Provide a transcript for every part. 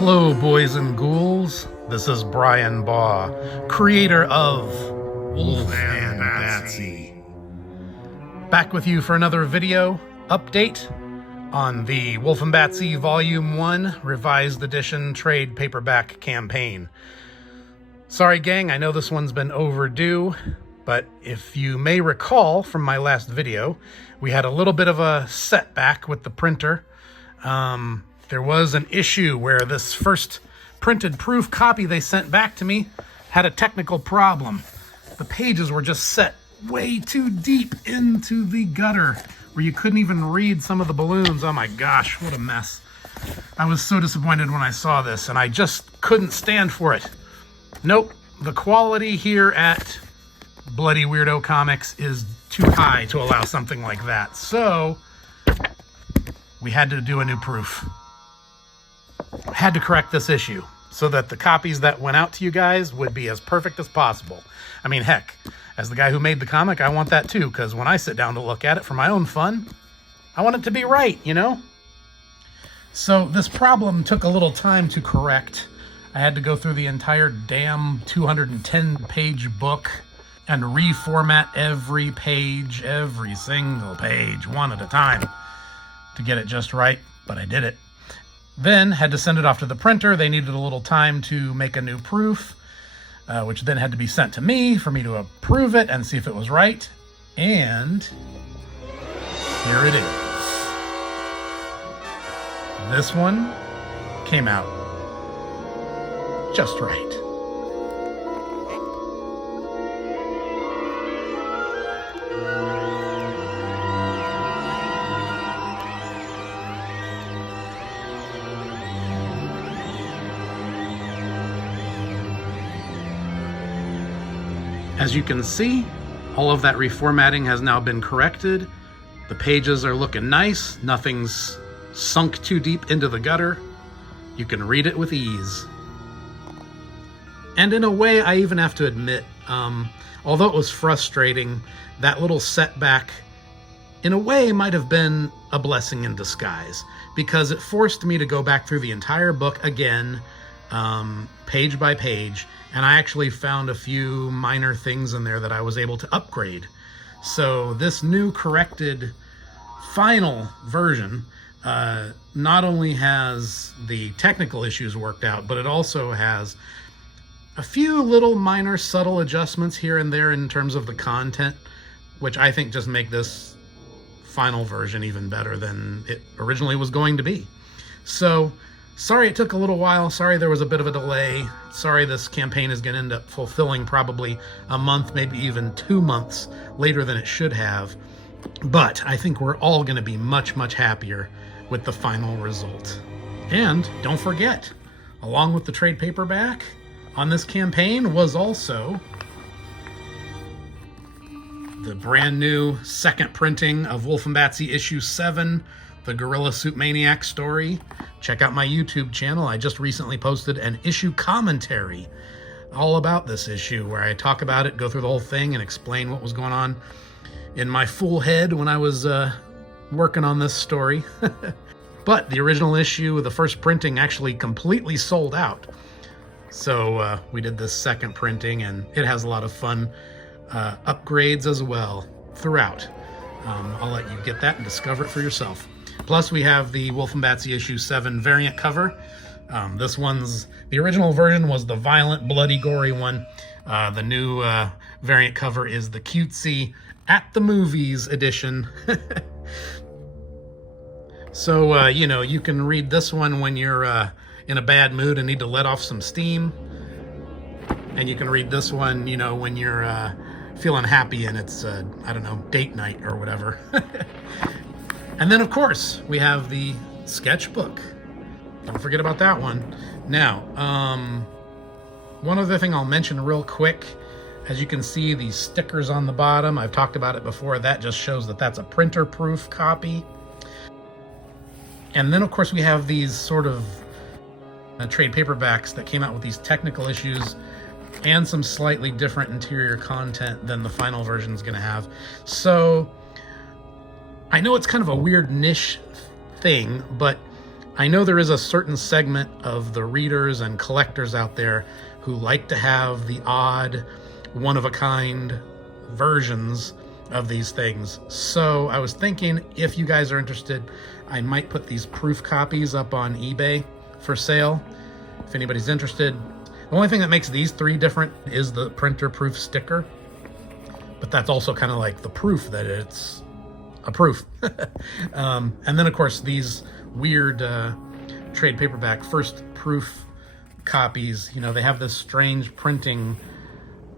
Hello, boys and ghouls. This is Brian Baugh, creator of WULF and BATSY. Back with you for another video update on the WULF and BATSY Volume 1 Revised Edition Trade Paperback Campaign. Sorry, gang, I know this one's been overdue, but if you may recall from my last video, we had a little bit of a setback with the printer. There was an issue where this first printed proof copy they sent back to me had a technical problem. The pages were just set way too deep into the gutter where you couldn't even read some of the balloons. Oh my gosh, what a mess. I was so disappointed when I saw this, and I just couldn't stand for it. Nope, the quality here at Bloody Weirdo Comics is too high to allow something like that. So we had to do a new proof. Had to correct this issue so that the copies that went out to you guys would be as perfect as possible. I mean, heck, as the guy who made the comic, I want that too, because when I sit down to look at it for my own fun, I want it to be right, you know? So this problem took a little time to correct. I had to go through the entire damn 210-page book and reformat every page, every single page, one at a time to get it just right, but I did it. Then had to send it off to the printer. They needed a little time to make a new proof, which then had to be sent to me for me to approve it and see if it was right. And here it is. This one came out just right. As you can see, all of that reformatting has now been corrected. The pages are looking nice. Nothing's sunk too deep into the gutter. You can read it with ease. And in a way, I even have to admit, although it was frustrating, that little setback, in a way, might have been a blessing in disguise, because it forced me to go back through the entire book again, page by page, and I actually found a few minor things in there that I was able to upgrade. So this new corrected final version not only has the technical issues worked out, but it also has a few little minor subtle adjustments here and there in terms of the content, which I think just make this final version even better than it originally was going to be. So sorry it took a little while. Sorry there was a bit of a delay. Sorry this campaign is going to end up fulfilling probably a month, maybe even 2 months later than it should have. But I think we're all going to be much, much happier with the final result. And don't forget, along with the trade paperback on this campaign was also the brand new second printing of WULF and BATSY issue 7, the Gorilla Suit Maniac story. Check out my YouTube channel. I just recently posted an issue commentary all about this issue where I talk about it, go through the whole thing, and explain what was going on in my fool head when I was working on this story. But the original issue, the first printing, actually completely sold out. So we did this second printing, and it has a lot of fun upgrades as well throughout. I'll let you get that and discover it for yourself. Plus, we have the WULF and BATSY issue 7 variant cover. This one's, the original version was the violent, bloody, gory one. The new variant cover is the cutesy at the movies edition. So, you know, you can read this one when you're in a bad mood and need to let off some steam. And you can read this one, you know, when you're feeling happy and it's, I don't know, date night or whatever. And then, of course, we have the sketchbook. Don't forget about that one. Now, one other thing I'll mention real quick. As you can see, these stickers on the bottom, I've talked about it before. That just shows that that's a printer-proof copy. And then, of course, we have these sort of trade paperbacks that came out with these technical issues and some slightly different interior content than the final version is going to have. So I know it's kind of a weird niche thing, but I know there is a certain segment of the readers and collectors out there who like to have the odd, one-of-a-kind versions of these things. So I was thinking, if you guys are interested, I might put these proof copies up on eBay for sale, if anybody's interested. The only thing that makes these three different is the printer proof sticker, but that's also kind of like the proof that it's a proof. And then of course these weird trade paperback first proof copies, you know, they have this strange printing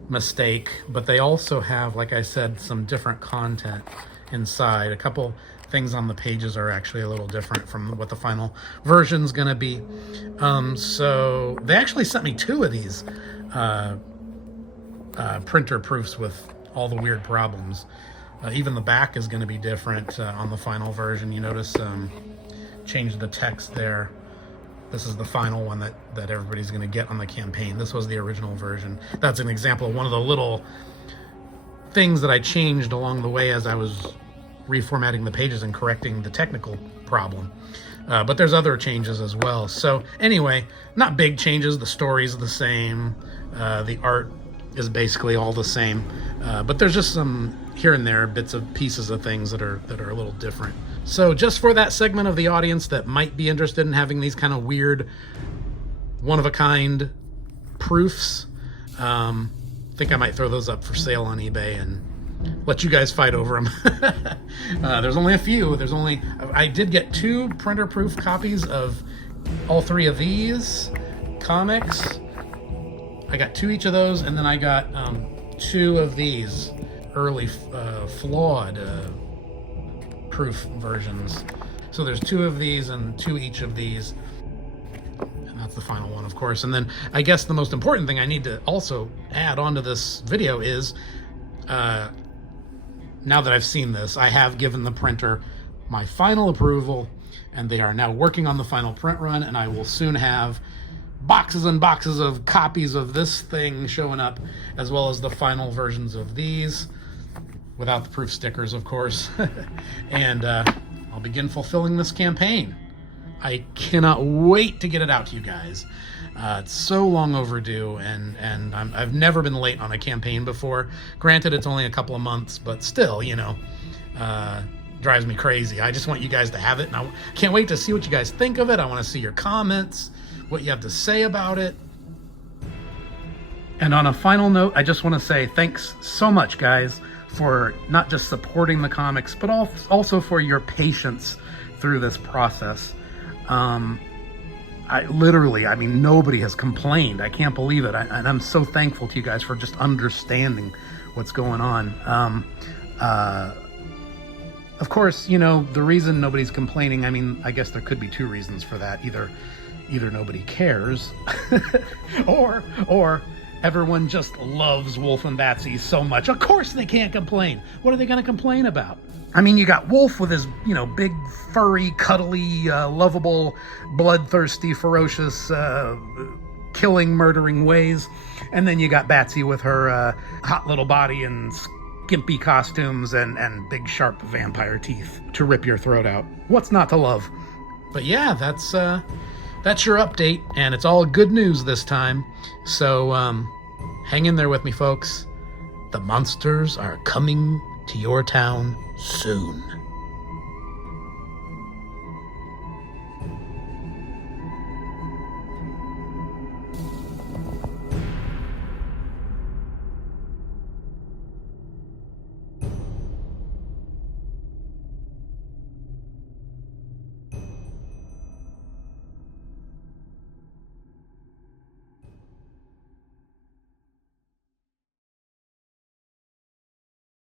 mistake, but they also have, like I said, some different content inside. A couple things on the pages are actually a little different from what the final version's gonna be. So they actually sent me two of these printer proofs with all the weird problems. Even the back is going to be different on the final version. You notice changed the text there. This is the final one that everybody's going to get on the campaign. This was the original version. That's an example of one of the little things that I changed along the way as I was reformatting the pages and correcting the technical problem. But there's other changes as well. So anyway, not big changes. The story's the same. The art is basically all the same. But there's just some here and there bits of pieces of things that are a little different. So just for that segment of the audience that might be interested in having these kind of weird, one-of-a-kind proofs, I think I might throw those up for sale on eBay and let you guys fight over them. There's only a few. I did get two printer proof copies of all three of these comics. I got two each of those, and then I got two of these early flawed proof versions. So there's two of these and two each of these, and that's the final one, of course. And then I guess the most important thing I need to also add onto this video is now that I've seen this, I have given the printer my final approval, and they are now working on the final print run, and I will soon have boxes and boxes of copies of this thing showing up, as well as the final versions of these, without the proof stickers, of course. And I'll begin fulfilling this campaign. I cannot wait to get it out to you guys. It's so long overdue, and I've never been late on a campaign before. Granted, it's only a couple of months, but still, you know, drives me crazy. I just want you guys to have it, and I can't wait to see what you guys think of it. I want to see your comments, what you have to say about it. And on a final note, I just want to say thanks so much, guys, for not just supporting the comics, but also for your patience through this process. I mean, nobody has complained. I can't believe it. And I'm so thankful to you guys for just understanding what's going on. Of course, you know, the reason nobody's complaining, I mean, I guess there could be two reasons for that. Either nobody cares, or everyone just loves Wolf and Batsy so much. Of course they can't complain. What are they going to complain about? I mean, you got Wolf with his, you know, big, furry, cuddly, lovable, bloodthirsty, ferocious, killing, murdering ways. And then you got Batsy with her hot little body and skimpy costumes and big, sharp vampire teeth to rip your throat out. What's not to love? But yeah, that's your update, and it's all good news this time. So hang in there with me, folks. The monsters are coming to your town soon.